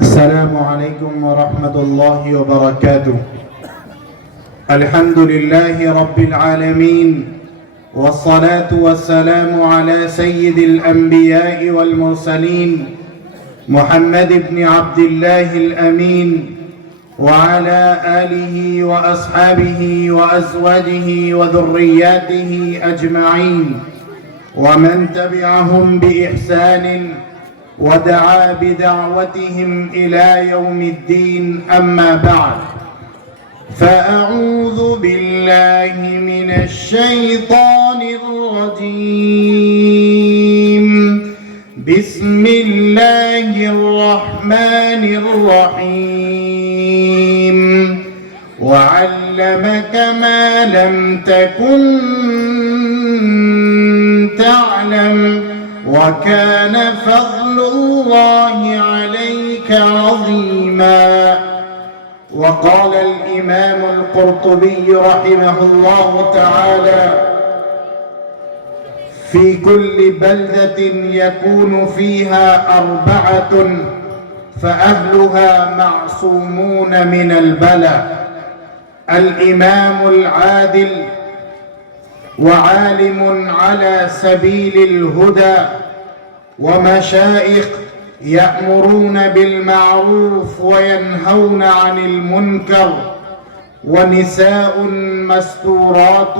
السلام عليكم ورحمة الله وبركاته. الحمد لله رب العالمين والصلاة والسلام على سيد الأنبياء والمرسلين محمد بن عبد الله الأمين وعلى آله وأصحابه وأزواجه وذرياته أجمعين ومن تبعهم بإحسان ودعا بدعوتهم إلى يوم الدين. أما بعد فأعوذ بالله من الشيطان الرجيم. بسم الله الرحمن الرحيم. وعلمك ما لم تكن تعلم وكان فضل الله عليك عظيما. وقال الإمام القرطبي رحمه الله تعالى في كل بلدة يكون فيها 4 فأهلها معصومون من البلاء: الإمام العادل وعالم على سبيل الهدى ومشائخ يأمرون بالمعروف وينهون عن المنكر ونساء مستورات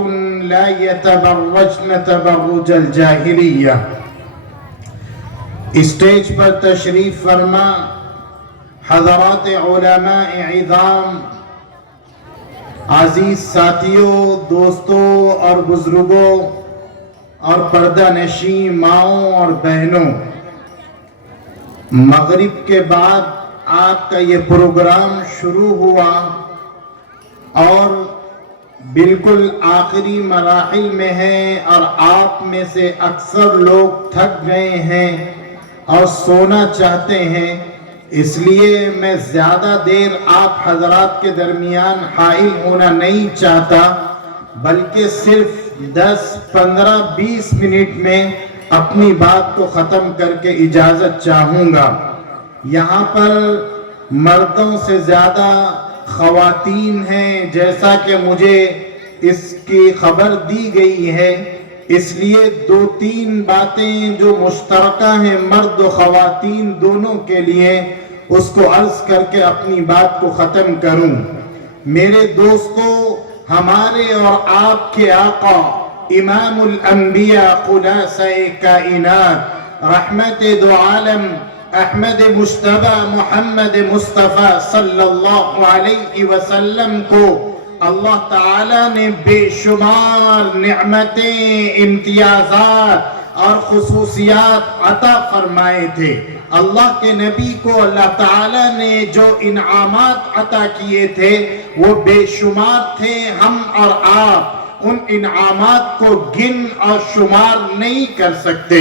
لا يتبرجن تبرج الجاهلية. اسٹیج پر تشریف فرما حضرات علماء عظام، عزیز ساتھیوں، دوستوں اور بزرگوں اور پردہ نشین ماؤں اور بہنوں، مغرب کے بعد آپ کا یہ پروگرام شروع ہوا اور بالکل آخری مراحل میں ہے اور آپ میں سے اکثر لوگ تھک گئے ہیں اور سونا چاہتے ہیں. اس لیے میں زیادہ دیر آپ حضرات کے درمیان حائل ہونا نہیں چاہتا، بلکہ صرف 10-15-20 منٹ میں اپنی بات کو ختم کر کے اجازت چاہوں گا. یہاں پر مردوں سے زیادہ خواتین ہیں جیسا کہ مجھے اس کی خبر دی گئی ہے، اس لیے 2-3 باتیں جو مشترکہ ہیں مرد و خواتین دونوں کے لیے، اس کو عرض کر کے اپنی بات کو ختم کروں. میرے دوستو، ہمارے اور آپ کے آقا امام الانبیاء خلاصہ کائنات رحمت دو عالم احمد مجتبی محمد مصطفیٰ صلی اللہ علیہ وسلم کو اللہ تعالیٰ نے بے شمار نعمتیں، امتیازات اور خصوصیات عطا فرمائے تھے. اللہ کے نبی کو اللہ تعالیٰ نے جو انعامات عطا کیے تھے وہ بے شمار تھے. ہم اور آپ ان انعامات کو گن اور شمار نہیں کر سکتے.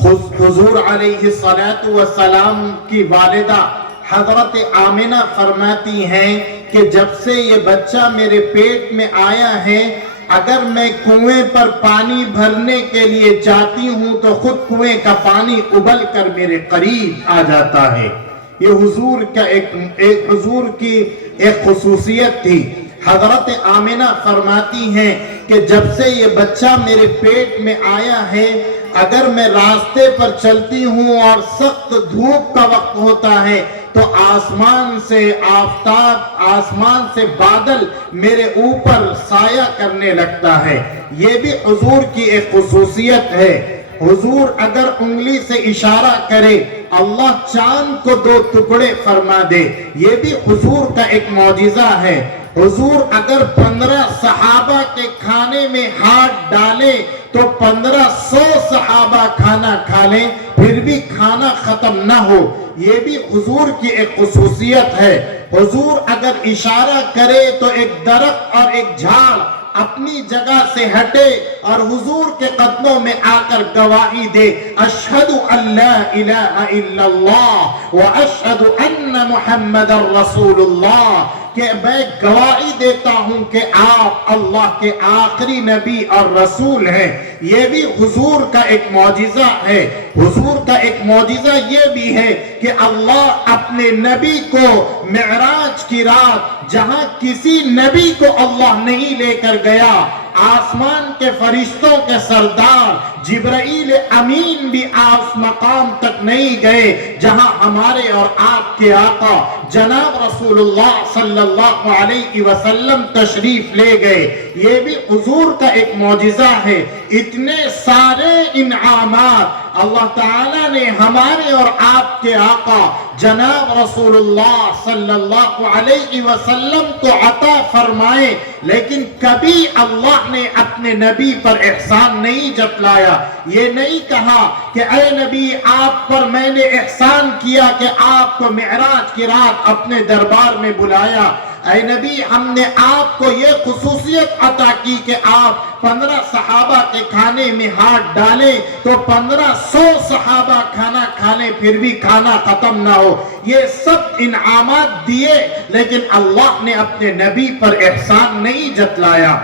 حضور علیہ السلام کی والدہ حضرت آمنہ فرماتی ہیں کہ جب سے یہ بچہ میرے پیٹ میں آیا ہے، اگر میں کنویں پر پانی بھرنے کے لیے جاتی ہوں تو خود کنویں کا پانی ابل کر میرے قریب آ جاتا ہے. یہ حضور کی ایک خصوصیت تھی. حضرت آمنہ فرماتی ہیں کہ جب سے یہ بچہ میرے پیٹ میں آیا ہے، اگر میں راستے پر چلتی ہوں اور سخت دھوپ کا وقت ہوتا ہے تو آسمان سے آفتاب، آسمان سے بادل میرے اوپر سایہ کرنے لگتا ہے. یہ بھی حضور کی ایک خصوصیت ہے. حضور اگر انگلی سے اشارہ کرے اللہ چاند کو 2 ٹکڑے فرما دے، یہ بھی حضور کا ایک معجزہ ہے. حضور اگر 15 صحابہ کے کھانے میں ہاتھ ڈالے تو 1500 صحابہ کھانا کھا لیں پھر بھی کھانا ختم نہ ہو. یہ بھی حضور کی ایک خصوصیت ہے. حضور اگر اشارہ کرے تو ایک درخت اور ایک جھاڑ اپنی جگہ سے ہٹے اور حضور کے قدموں میں آ کر گواہی دے، اشہد ان لا الہ الا اللہ واشہد ان محمد رسول اللہ. کہ میں گواہی دیتا ہوں کہ آپ اللہ کے آخری نبی اور رسول ہیں۔ یہ بھی حضور کا ایک معجزہ ہے۔ حضور کا ایک معجزہ یہ بھی ہے کہ اللہ اپنے نبی کو معراج کی رات جہاں کسی نبی کو اللہ نہیں لے کر گیا، آسمان کے فرشتوں کے سردار جبرائیل امین بھی اس مقام تک نہیں گئے جہاں ہمارے اور آپ کے آقا جناب رسول اللہ صلی اللہ علیہ وسلم تشریف لے گئے۔ یہ بھی حضور کا ایک معجزہ ہے۔ اتنے سارے انعامات اللہ تعالیٰ نے ہمارے اور آپ کے آقا جناب رسول اللہ صلی اللہ علیہ وسلم کو عطا فرمائے، لیکن کبھی اللہ نے اپنے نبی پر احسان نہیں جتلایا۔ یہ نہیں کہا کہ اے نبی آپ پر میں نے احسان کیا کہ آپ کو معراج کی رات اپنے دربار میں بلایا۔ اے نبی ہم نے آپ کو یہ خصوصیت عطا کی کہ آپ 15 صحابہ کے کھانے میں ہاتھ ڈالیں تو 1500 صحابہ کھانا کھالیں پھر بھی کھانا ختم نہ ہو۔ یہ سب انعامات دیے، لیکن اللہ نے اپنے نبی پر احسان نہیں جتلایا۔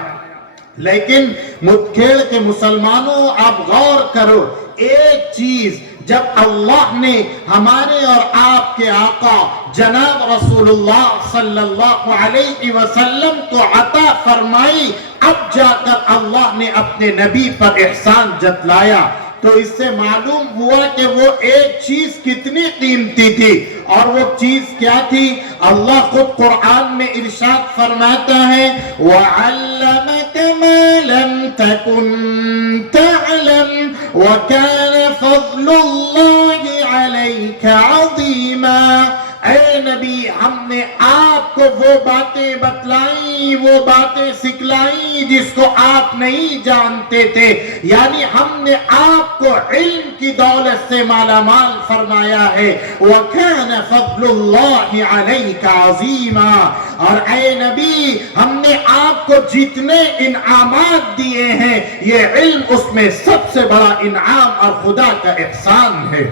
لیکن مدکھیڑ کے مسلمانوں آپ غور کرو، ایک چیز جب اللہ نے ہمارے اور آپ کے آقا جناب رسول اللہ صلی اللہ علیہ وسلم کو عطا فرمائی، اب جا کر اللہ نے اپنے نبی پر احسان جتلایا۔ تو اس سے معلوم ہوا کہ وہ ایک چیز کتنی قیمتی تھی، اور وہ چیز کیا تھی؟ اللہ خود قرآن میں ارشاد فرماتا ہے وَعَلَّمَكَ مَا لَمْ تَكُنْ تَعْلَمْ وَكَانَ فَضْلُ اللَّهِ عَلَيْكَ عَظِيمًا۔ اے نبی ہم نے آپ کو وہ باتیں بتلائیں، وہ باتیں سکھلائیں جس کو آپ نہیں جانتے تھے، یعنی ہم نے آپ کو علم کی دولت سے مالا مال فرمایا ہے۔ وَكَانَ فَضْلُ اللَّهِ عَلَيْكَ عَظِيمًا۔ اور اے نبی ہم نے آپ کو جتنے انعامات دیے ہیں، یہ علم اس میں سب سے بڑا انعام اور خدا کا احسان ہے۔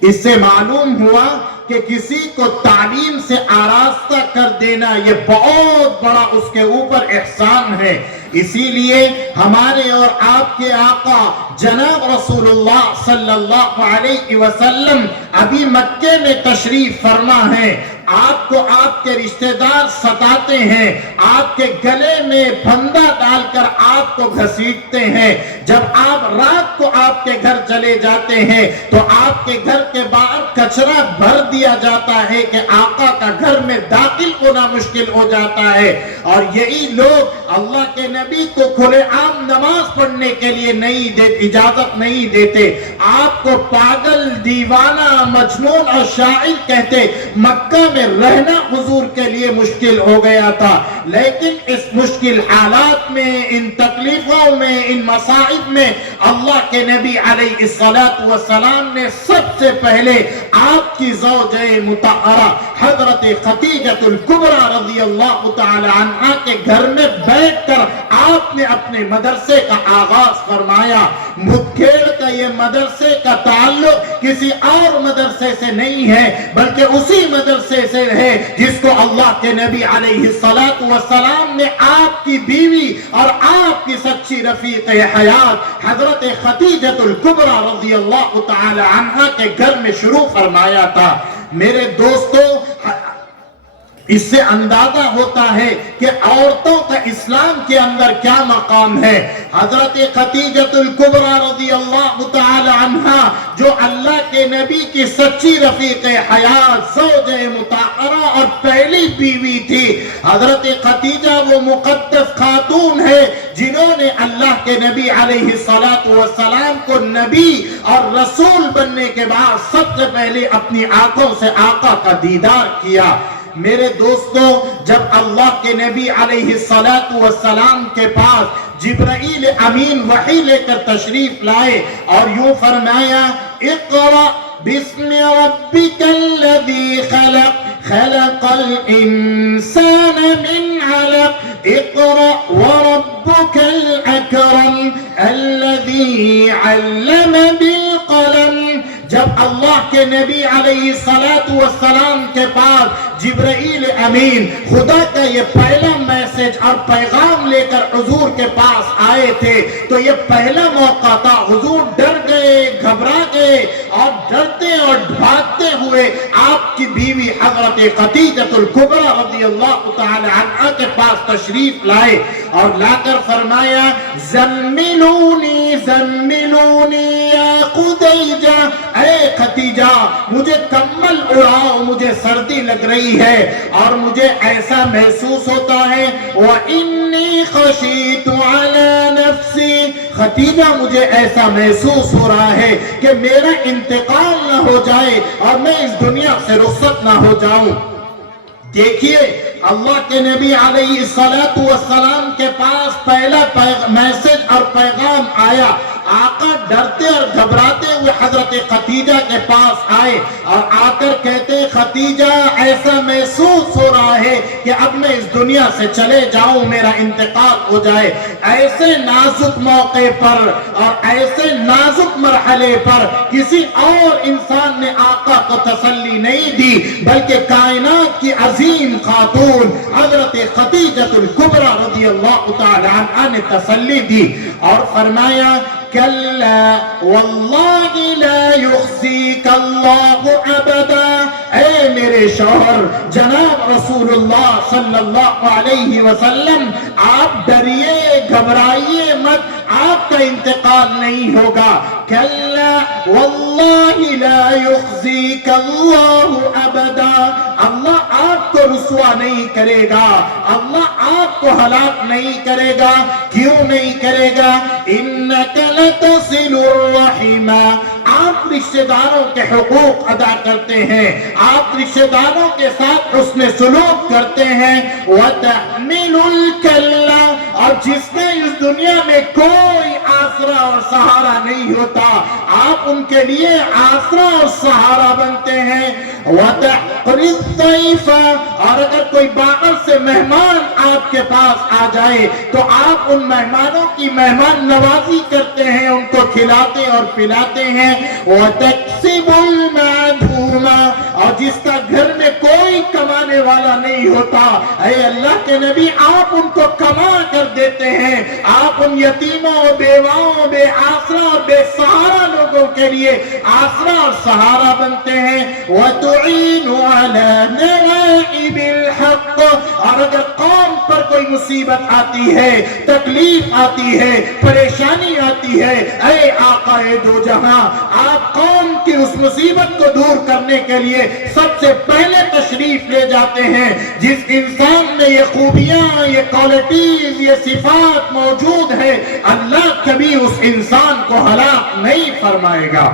اس سے معلوم ہوا کہ کسی کو تعلیم سے آراستہ کر دینا یہ بہت بڑا اس کے اوپر احسان ہے۔ اسی لیے ہمارے اور آپ کے آقا جناب رسول اللہ صلی اللہ علیہ وسلم ابھی مکے میں تشریف فرما ہے۔ آپ کو آپ کے رشتہ دار ستاتے ہیں، آپ کے گلے میں پھندا ڈال کر آپ کو گھسیٹتے ہیں۔ جب آپ رات کو آپ کے گھر چلے جاتے ہیں تو آپ کے گھر کے باہر کچرا بھر دیا جاتا ہے کہ آقا کا گھر میں داخل ہونا مشکل ہو جاتا ہے۔ اور یہی لوگ اللہ کے نبی کو کھلے عام نماز پڑھنے کے لیے اجازت نہیں دیتے، آپ کو پاگل، دیوانہ، مجنون اور شاعر کہتے۔ مکہ میں رہنا حضور کے لیے مشکل ہو گیا تھا، لیکن اس مشکل حالات میں، ان تکلیفوں میں، ان مصائب میں اللہ کے نبی علیہ السلام نے سب سے پہلے آپ کی زوجہ مطہرہ حضرت خدیجہ الکبریٰ رضی اللہ تعالی عنہا کے گھر میں بیٹھ کر آپ نے اپنے مدرسے کا آغاز فرمایا۔ مدکھیڑ کا یہ مدرسے کا تعلق کسی اور مدرسے سے نہیں ہے، بلکہ اسی مدرسے سے ہے جس کو اللہ کے نبی علیہ السلام نے آپ کی بیوی اور آپ کی سچی رفیق حیات حضرت خدیجہ الکبریٰ رضی اللہ تعالی عنہا کے گھر میں شروع فرمایا تھا۔ میرے دوستو، اس سے اندازہ ہوتا ہے کہ عورتوں کا اسلام کے اندر کیا مقام ہے۔ حضرت خدیجہ الکبریٰ رضی اللہ تعالی عنہا جو اللہ کے نبی کی سچی رفیق حیات، زوجہ مطہرہ اور پہلی بیوی تھی۔ حضرت خدیجہ وہ مقدس خاتون ہے جنہوں نے اللہ کے نبی علیہ السلام کو نبی اور رسول بننے کے بعد سب سے پہلے اپنی آنکھوں سے آقا کا دیدار کیا۔ میرے دوستو، جب اللہ کے نبی علیہ السلام کے پاس جبرائیل امین وحی لے کر تشریف لائے اور یوں فرمایا اقرأ بسم ربک الذی خلق خلق الانسان من علق اقرأ وربک الاکرم الذی علم بالقلم۔ جب اللہ اللہ کے نبی علیہ السلام کے پاس جبرائیل امین خدا کا یہ پہلا میسج اور پیغام لے کر حضور کے پاس آئے تھے، تو یہ پہلا موقع تھا۔ حضور ڈر گئے، گھبرا گئے، اور ڈرتے اور بھاگتے ہوئے آپ کی بیوی حضرت خدیجہ الکبریٰ رضی اللہ تعالی عنہا کے پاس تشریف لائے اور لا کر فرمایا زملونی زملونی یا خدیجہ، اے خدیجہ مجھے کمبل اڑاؤ، مجھے سردی لگ رہی ہے اور مجھے ایسا محسوس ہوتا ہے وَإِنِّي خَشِيتُ عَلَى نَفْسِي، خدیجہ مجھے ایسا محسوس ہو رہا ہے کہ میرا انتقال نہ ہو جائے اور میں اس دنیا سے رخصت نہ ہو جاؤں۔ دیکھیے اللہ کے نبی علیہ السلام کے پاس پہلا میسج اور پیغام آیا، آقا ڈرتے اور گھبراتے ہوئے حضرت خدیجہ کے پاس آئے اور آ کر کہتے خدیجہ ایسا محسوس ہو رہا ہے کہ اب میں اس دنیا سے چلے جاؤں، میرا انتقال ہو جائے۔ ایسے نازک موقع پر اور ایسے نازک مرحلے پر کسی اور انسان نے آقا کو تسلی نہیں دی، بلکہ کائنات کی عظیم خاتون حضرت خدیجہ الکبریٰ رضی اللہ تعالی عنہا نے تسلی دی اور فرمایا کلا واللہ لا یخزیک اللہ ابدا، اے میرے شوہر جناب رسول اللہ صلی اللہ علیہ وسلم آپ ڈریے گھبرائیے مت، آپ کا انتقال نہیں ہوگا۔ کلا واللہ لا یخزیک اللہ ابدا، اللہ آپ کو رسوا نہیں کرے گا، اللہ آپ کو ہلاک نہیں کرے گا۔ کیوں نہیں کرے گا؟ انک لتصل الرحم، آپ رشتہ داروں کے حقوق ادا کرتے ہیں، آپ رشتہ داروں کے ساتھ حسن سلوک کرتے ہیں۔ وتحمل الکلہ، اور جس کا اس دنیا میں کوئی آسرا اور سہارا نہیں ہوتا آپ ان کے لیے آسرا اور سہارا بنتے ہیں۔ وتقری الضیف، اور اگر کوئی باہر سے مہمان آپ کے پاس آ جائے تو آپ ان مہمانوں کی مہمان نوازی کرتے ہیں، ان کو کھلاتے اور پلاتے ہیں۔ وتکسب المعدوم، اور جس کا گھر میں کوئی کمانے والا نہیں ہوتا اے اللہ کے نبی آپ ان کو کما کر دیتے ہیں، آپ ان یتیموں اور بیواؤں بے آسرا اور بے سہارا لوگوں کے لیے آسرا اور سہارا بنتے ہیں۔ وتعین علی نوائب الحق، اور اگر قوم پر کوئی مصیبت آتی ہے، تکلیف آتی ہے، پریشانی آتی ہے، اے آقا دو جہاں آپ قوم کی اس مصیبت کو دور کرنے کے لیے سب سے پہلے تشریف لے جاتے ہیں۔ جس انسان میں یہ خوبیاں، یہ کوالٹیز، یہ صفات موجود ہے اللہ کبھی اس انسان کو ہلاک نہیں فرمائے گا۔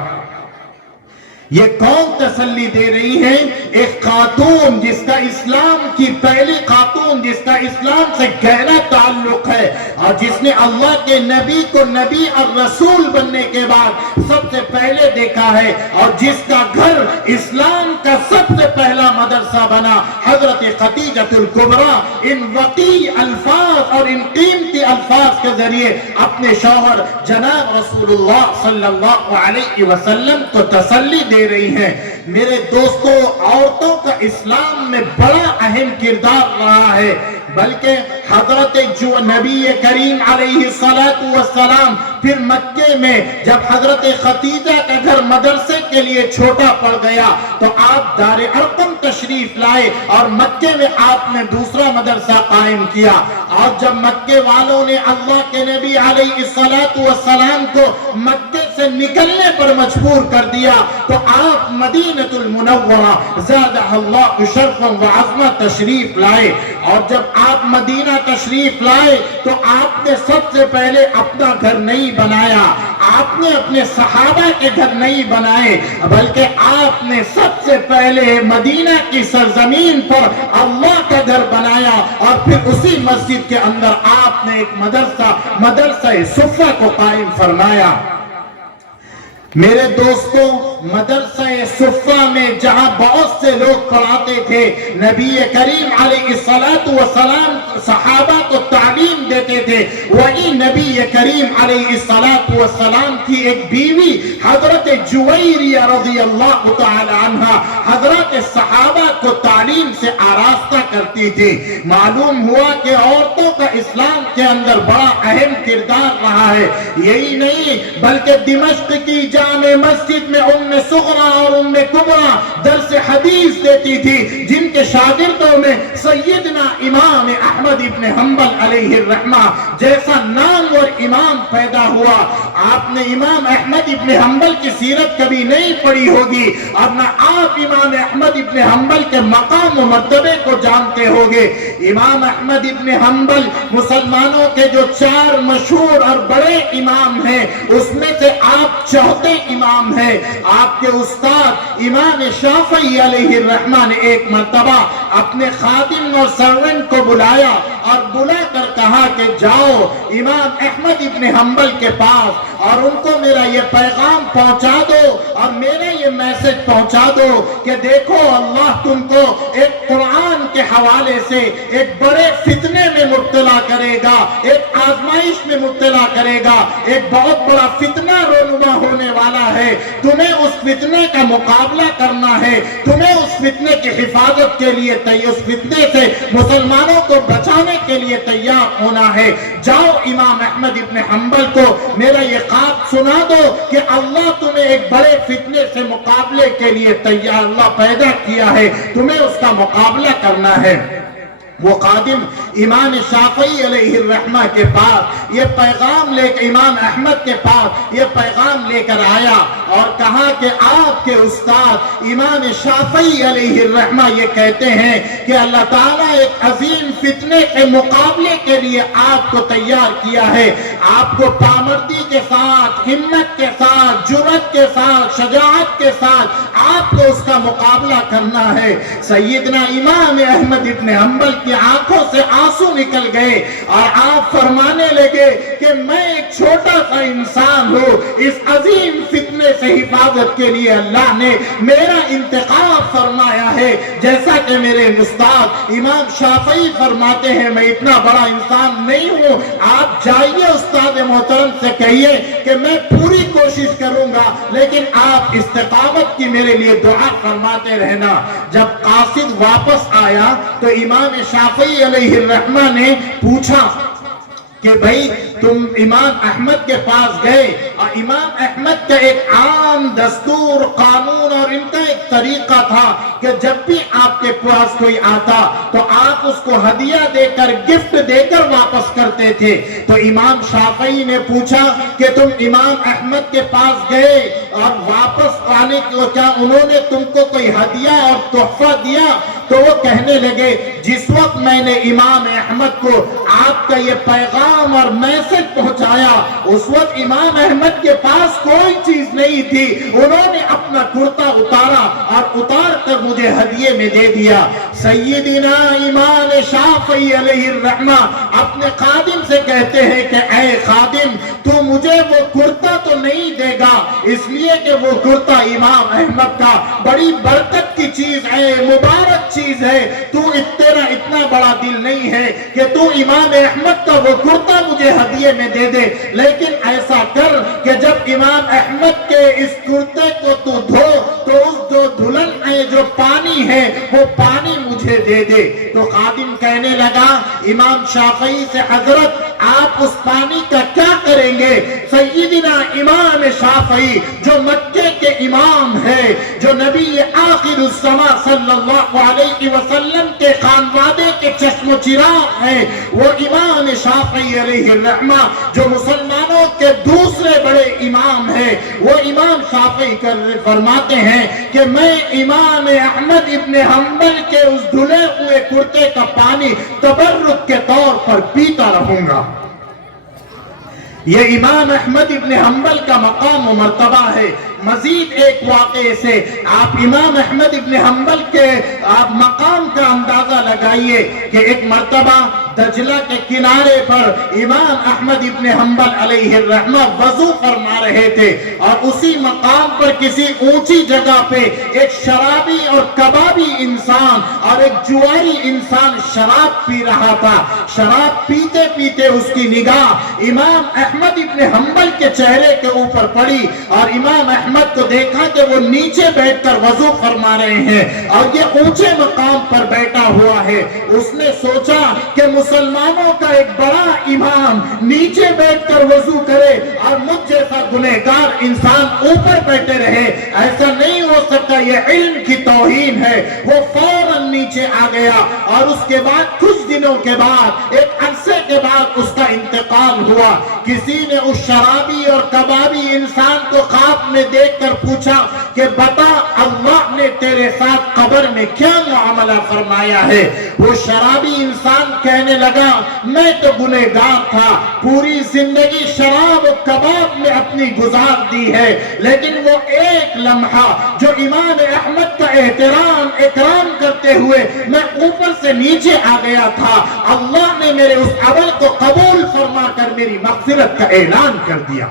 یہ کون تسلی دے رہی ہے؟ ایک خاتون جس کا اسلام کی پہلی خاتون جس کا اسلام سے گہرا تعلق ہے اور جس نے اللہ کے نبی کو نبی اور رسول بننے کے بعد سب سے پہلے دیکھا ہے اور جس کا گھر اسلام کا سب سے پہلا مدرسہ بنا، حضرت خدیجہ الکبریٰ ان وقی الفاظ اور ان قیمتی الفاظ کے ذریعے اپنے شوہر جناب رسول اللہ صلی اللہ علیہ وسلم کو تسلی دے رہی ہیں۔ میرے دوستو، عورتوں کا اسلام میں بڑا اہم کردار رہا ہے، بلکہ حضرت جو نبی کریم علیہ السلام پھر مکے میں جب حضرت خدیجہ کا گھر مدرسے کے لیے چھوٹا پڑ گیا تو آپ دار ارقم تشریف لائے اور مکے میں آپ نے دوسرا مدرسہ قائم کیا، اور جب مکے والوں نے اللہ کے نبی علیہ السلام کو مکے سے نکلنے پر مجبور کر دیا تو آپ مدینہ المنورہ زادہ اللہ شرفا و عظمت تشریف لائے، اور جب آپ مدینہ تشریف لائے تو آپ نے سب سے پہلے اپنا گھر نہیں بنایا، آپ نے اپنے صحابہ کے گھر نہیں بنائے، بلکہ آپ نے سب سے پہلے مدینہ کی سرزمین پر اللہ کا گھر بنایا، اور پھر اسی مسجد کے اندر آپ نے ایک مدرسہ صفہ کو قائم فرمایا۔ میرے دوستوں، مدرسہ صفہ میں جہاں بہت سے لوگ پڑھاتے تھے، نبی کریم علیہ السلام صحابہ کو تعلیم دیتے تھے، تھے وہی نبی کریم علیہ السلام کی ایک بیوی حضرت جویریہ رضی اللہ تعالی عنہ حضرت صحابہ کو تعلیم سے آراستہ کرتی تھی. معلوم ہوا کہ عورتوں کا اسلام کے اندر بڑا اہم کردار رہا ہے. یہی نہیں بلکہ دمشق کی جامع مسجد میں ام صغرا اور ام کبرا درس حدیث دیتی تھی جن کے شاگردوں میں سیدنا امام احمد ابن حنبل علیہ الرحمہ جیسا نامور امام پیدا ہوا. آپ نے امام احمد ابن حنبل کی سیرت کبھی نہیں پڑھی ہوگی اور نہ آپ امام احمد ابن حنبل کے مقام و مرتبے کو جانتے ہوگے. امام احمد ابن حنبل مسلمانوں کے جو 4 مشہور اور بڑے امام ہیں اس میں سے آپ چوتھے امام ہیں. آپ کے استاد امام شافعی علیہ الرحمہ نے ایک مرتبہ اپنے خادم اور سرونٹ کو بلایا اور بلا کر کہا کہ جاؤ امام احمد ابن حنبل کے پاس اور ان کو میرا یہ پیغام پہنچا دو اور میرا یہ میسج پہنچا دو کہ دیکھو اللہ تم کو ایک قرآن کے حوالے سے ایک بڑے فتنے میں مبتلا کرے گا, ایک آزمائش میں مبتلا کرے گا, ایک بہت بڑا فتنہ رونما ہونے والا ہے. تمہیں اس فتنے کا مقابلہ کرنا ہے, تمہیں اس فتنے کی حفاظت کے لیے اس فتنے سے مسلمانوں کو بچانے کے لیے تیار ہونا ہے. جاؤ امام احمد ابن حنبل کو میرا یہ خواب سنا دو کہ اللہ تمہیں ایک بڑے فتنے سے مقابلے کے لیے تیار اللہ پیدا کیا ہے, تمہیں اس کا مقابلہ کرنا ہے. وہ خادم امام شافعی علیہ الرحمہ کے پاس یہ پیغام لے کر امام احمد کے پاس یہ پیغام لے کر آیا اور کہا کہ آپ کے استاد امام شافعی علیہ الرحمہ یہ کہتے ہیں کہ اللہ تعالیٰ ایک عظیم فتنے کے مقابلے کے لیے آپ کو تیار کیا ہے. آپ کو پامردی کے ساتھ, ہمت کے ساتھ, جرأت کے ساتھ, شجاعت کے ساتھ آپ کو اس کا مقابلہ کرنا ہے. سیدنا امام احمد ابن حنبل کی آنکھوں سے آنسو نکل گئے اور آپ فرمانے لگے کہ میں ایک چھوٹا سا انسان ہوں, اس عظیم فتنے سے حفاظت کے لیے اللہ نے میرا انتخاب فرمایا ہے. جیسا کہ میرے استاد امام شافعی فرماتے ہیں میں اتنا بڑا انسان نہیں ہوں, آپ جائیے استاد محترم سے کہیے کہ میں پوری کوشش کروں گا لیکن آپ استقامت کی میرے لیے دعا فرماتے رہنا. جب قاصد واپس آیا تو امام شافعی علیہ الرحمہ نے پوچھا کہ بھئی تم امام احمد کے پاس گئے اور امام احمد کا ایک عام دستور قانون اور ان کا ایک طریقہ تھا کہ جب بھی آپ کے پاس کوئی آتا تو آپ اس کو ہدیہ دے کر گفٹ دے کر واپس کرتے تھے. تو امام شافعی نے پوچھا کہ تم امام احمد کے پاس گئے اور واپس آنے کے کیا انہوں نے تم کو کوئی ہدیہ اور تحفہ دیا؟ تو وہ کہنے لگے جس وقت میں نے امام احمد کو آپ کا یہ پیغام اور میسج پہنچایا اس وقت امام احمد کے پاس کوئی چیز نہیں تھی, انہوں نے اپنا کرتا اتارا اور اتار کر مجھے ہدیے میں دے دیا. سیدنا امام شافعی علیہ الرحمہ اپنے خادم سے کہتے ہیں کہ اے خادم تو مجھے وہ کرتا تو نہیں دے گا اس لیے کہ وہ کرتا امام احمد کا بڑی برکت کی چیز ہے, مبارک چیز ہے, تو تیرا اتنا بڑا دل نہیں ہے کہ تو امام احمد کا وہ کرتا مجھے ہدیے میں دے دے, لیکن ایسا کر کہ جب امام احمد کے اس کرتے کو تو دھو تو اس جو دھلن ہے جو پانی ہے وہ پانی مجھے دے دے. تو خادم کہنے لگا امام شافعی سے حضرت آپ اس پانی کا کیا کریں گے؟ سیدنا امام شافعی جو مکے کے امام ہے, جو نبی آخر الزما صلی اللہ علیہ وسلم کے خانوادے کے چشم و چراغ ہیں, وہ امام شافعی علیہ الرحمہ جو مسلمانوں کے دوسرے بڑے امام ہیں, وہ امام شافعی فرماتے ہیں کہ میں امام احمد ابن حنبل کے اس دھلے ہوئے کرتے کا پانی تبرک کے طور پر پیتا رہوں گا. یہ امام احمد ابن حنبل کا مقام و مرتبہ ہے. مزید ایک واقعے سے آپ امام احمد ابن حنبل کے آپ مقام کا اندازہ لگائیے کہ ایک مرتبہ دجلہ کے کنارے پر امام احمد ابن حنبل علیہ الرحمہ وضو فرما رہے تھے، اور اسی مقام پر کسی اونچی جگہ پہ ایک شرابی اور کبابی انسان اور ایک جواری انسان شراب پی رہا تھا۔ شراب پیتے پیتے اس کی نگاہ امام احمد ابن حنبل کے چہرے کے اوپر پڑی، اور امام احمد کو دیکھا کہ وہ نیچے بیٹھ کر وضو فرما رہے ہیں اور یہ اونچے مقام پر بیٹھا ہوا ہے۔ اس نے سوچا کہ مسلمانوں کا ایک بڑا امام نیچے بیٹھ کر وضو کرے اور مجھ جیسا گنہگار انسان اوپر بیٹھے رہے، ایسا نہیں ہو سکتا، یہ علم کی توہین ہے۔ وہ فوراً نیچے آ گیا، اور اس کے بعد کچھ دنوں کے بعد ایک عرصے کے بعد اس کا انتقال ہوا۔ کسی نے اس شرابی اور کبابی انسان کو خواب میں دیکھ کر پوچھا کہ بتا اللہ نے تیرے ساتھ قبر میں کیا معاملہ فرمایا ہے؟ وہ شرابی انسان کہنے لگا میں تو گنہگار تھا، پوری زندگی شراب و کباب میں اپنی گزار دی ہے، لیکن وہ ایک لمحہ جو امام احمد کا احترام اکرام کرتے ہوئے میں اوپر سے نیچے آ گیا تھا، اللہ نے میرے اس عمل کو قبول فرما کر میری مغفرت کا اعلان کر دیا۔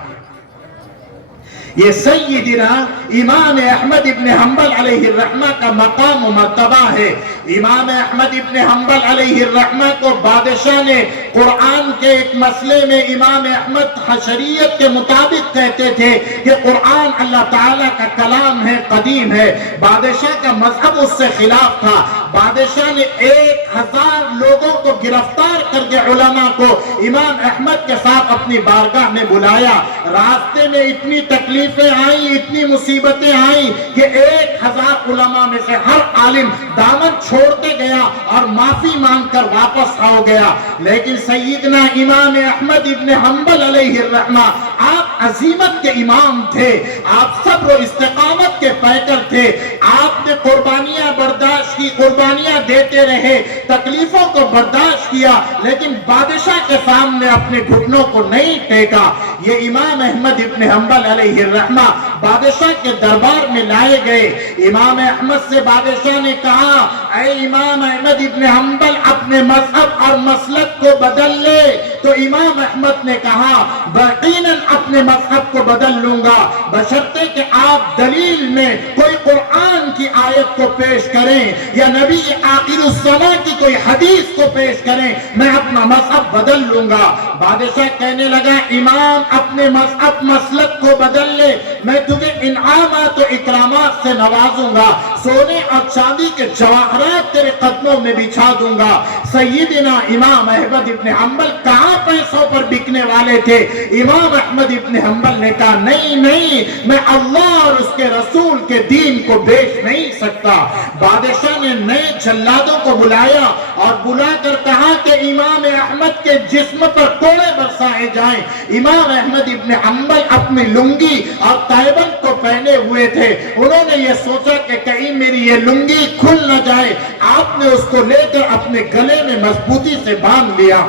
یہ سیدنا امام احمد ابن حنبل علیہ الرحمہ کا مقام و مرتبہ ہے۔ امام احمد ابن حنبل علیہ الرحمہ کو بادشاہ نے قرآن کے ایک مسئلے میں امام احمد شریعت کے مطابق کہتے تھے کہ قرآن اللہ تعالیٰ کا کلام ہے، قدیم ہے۔ بادشاہ کا مذہب اس سے خلاف تھا۔ بادشاہ نے 1000 لوگوں کو گرفتار کر کے علماء کو امام احمد کے ساتھ اپنی بارگاہ میں بلایا۔ راستے میں اتنی تکلیفیں آئیں، اتنی مصیبتیں آئیں کہ 1000 علماء میں سے ہر عالم دامن چھوڑتے گیا اور معافی مانگ کر واپس آ گیا۔ لیکن سیدنا امام احمد ابن حنبل علیہ الرحمہ آپ عظیمت کے امام تھے، آپ صبر و استقامت کے پیکر تھے، آپ نے قربانیاں برداشت کی، قربانیاں دیتے رہے، تکلیفوں کو برداشت کیا، لیکن بادشاہ کے سامنے اپنے گھٹنوں کو نہیں ٹیکا۔ یہ امام احمد ابن حنبل علیہ الرحمہ بادشاہ کے دربار میں لائے گئے۔ امام احمد سے بادشاہ نے کہا اے امام احمد ابن حنبل اپنے مذہب اور مسلک کو بدل لے، تو امام احمد نے کہا یقیناً اپنے مذہب کو بدل لوں گا بشرطے کہ آپ دلیل میں کوئی قرآن کی آیت کو پیش کریں یا نبی آخر الزمان کی کوئی حدیث کو پیش کریں، میں اپنا مذہب بدل لوں گا۔ بادشاہ کہنے لگا امام اپنے مذہب مسلک کو بدل لے، میں تجھے انعامات و اکرامات سے نوازوں گا، سونے اور چاندی کے جواہرات تیرے قدموں میں بچھا دوں گا۔ سیدنا امام احمد ابن حنبل کہاں پیسوں پر بکنے والے تھے؟ امام احمد ابن حنبل نے کہا نہیں نہیں، میں اللہ اور اس کے رسول کے دین کو بیچ نہیں سکتا۔ بادشاہ نے نئے جلادوں کو بلایا اور بلا کر کہا کہ امام احمد کے جسم پر کوڑے برسائے جائیں۔ امام احمد ابن حنبل اپنی لنگی اور تائبند کو پہنے ہوئے تھے، انہوں نے یہ سوچا کہ کہیں میری یہ لنگی کھل نہ جائے، آپ نے اس کو لے کر اپنے گلے میں مضبوطی سے باندھ لیا۔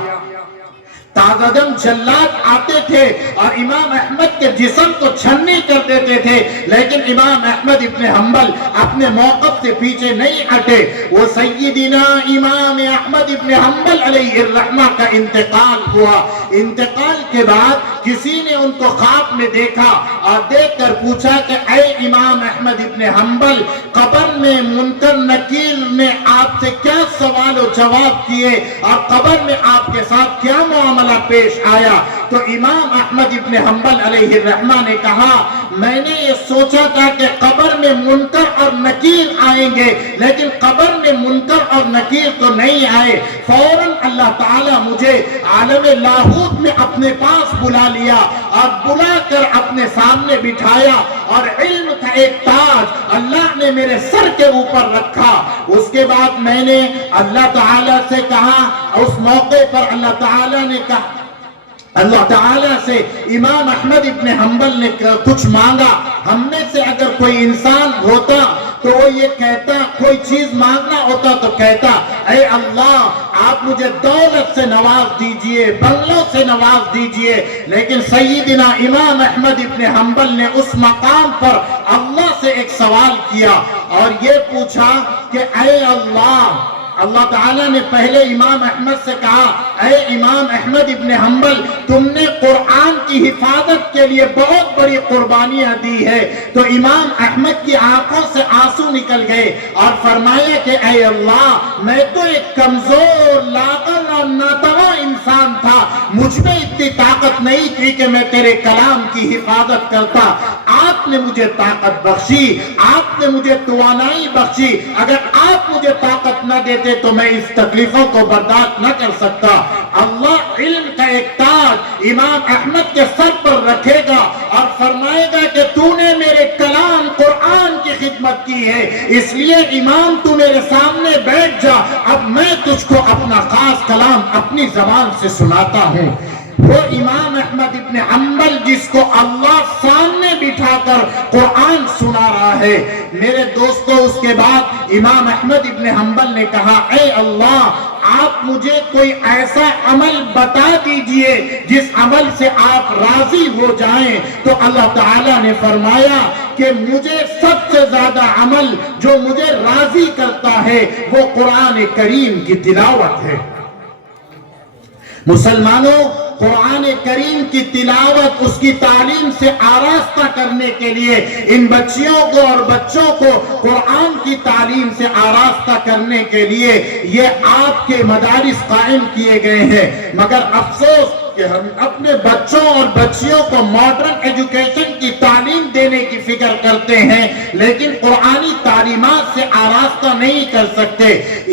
تازہ دم جلاد آتے تھے اور امام احمد کے جسم کو چھنی کر دیتے تھے، لیکن امام احمد ابن حنبل اپنے موقف سے پیچھے نہیں ہٹے۔ وہ سیدنا امام احمد ابن حنبل علیہ الرحمہ کا انتقال ہوا۔ انتقال کے بعد کسی نے ان کو خواب میں دیکھا اور دیکھ کر پوچھا کہ اے امام احمد ابن حنبل، قبر میں منکر نکیر نے آپ سے کیا سوال و جواب کیے اور قبر میں آپ کے ساتھ کیا معاملہ پیش آیا؟ تو امام احمد ابن حنبل علیہ الرحمہ نے کہا میں نے یہ سوچا تھا کہ قبر میں منکر اور نکیر آئیں گے، لیکن قبر میں منکر اور نکیر تو نہیں آئے۔ فوراً اللہ تعالیٰ مجھے عالم لاہوت میں اپنے پاس بلا لیا اور بلا کر اپنے سامنے بٹھایا، اور علم کا ایک تاج اللہ نے میرے سر کے اوپر رکھا۔ اس کے بعد میں نے اللہ تعالیٰ سے کہا، اس موقع پر اللہ تعالیٰ نے کہا، اللہ تعالیٰ سے امام احمد ابن حنبل نے کچھ مانگا، ہم میں سے اگر کوئی انسان ہوتا تو وہ یہ کہتا، کوئی چیز مانگنا ہوتا تو کہتا اے اللہ آپ مجھے دولت سے نواز دیجئے، بنگلوں سے نواز دیجئے. لیکن سیدنا امام احمد ابن حنبل نے اس مقام پر اللہ سے ایک سوال کیا اور یہ پوچھا کہ اے اللہ تعالیٰ نے پہلے امام احمد سے کہا اے امام احمد ابن حنبل تم نے قرآن کی حفاظت کے لیے بہت بڑی قربانیاں دی ہے. تو امام احمد کی آنکھوں سے آنسو نکل گئے اور فرمایا کہ اے اللہ میں تو ایک کمزور لاغر اور ناتواں انسان تھا، مجھ میں اتنی طاقت نہیں تھی کہ میں تیرے کلام کی حفاظت کرتا. آپ نے مجھے طاقت بخشی، آپ نے مجھے توانائی بخشی. اگر آپ مجھے طاقت نہ دیتے تو میں اس تکلیفوں کو برداشت نہ کر سکتا. اللہ علم کا ایک تاج امام احمد کے سر پر رکھے گا اور فرمائے گا کہ تو نے میرے کلام قرآن کی خدمت کی ہے، اس لیے امام تو میرے سامنے بیٹھ جا، اب میں تجھ کو اپنا خاص کلام اپنی زبان سے سناتا ہوں. وہ امام احمد ابن حنبل جس کو اللہ سامنے بٹھا کر قرآن سنا رہا ہے. میرے دوستو اس کے بعد امام احمد ابن حنبل نے کہا اے اللہ آپ مجھے کوئی ایسا عمل بتا دیجئے جس عمل سے آپ راضی ہو جائیں. تو اللہ تعالیٰ نے فرمایا کہ مجھے سب سے زیادہ عمل جو مجھے راضی کرتا ہے وہ قرآن کریم کی تلاوت ہے. مسلمانوں قرآن کریم کی تلاوت اس کی تعلیم سے آراستہ کرنے کے لیے ان بچیوں کو اور بچوں کو قرآن کی تعلیم سے آراستہ کرنے کے لیے یہ آپ کے مدارس قائم کیے گئے ہیں. مگر افسوس کہ ہم اپنے بچوں اور بچیوں کو ماڈرن ایجوکیشن کی تعلیم دینے کی فکر کرتے ہیں لیکن قرآنی تعلیمات سے آراستہ نہیں کر سکتے.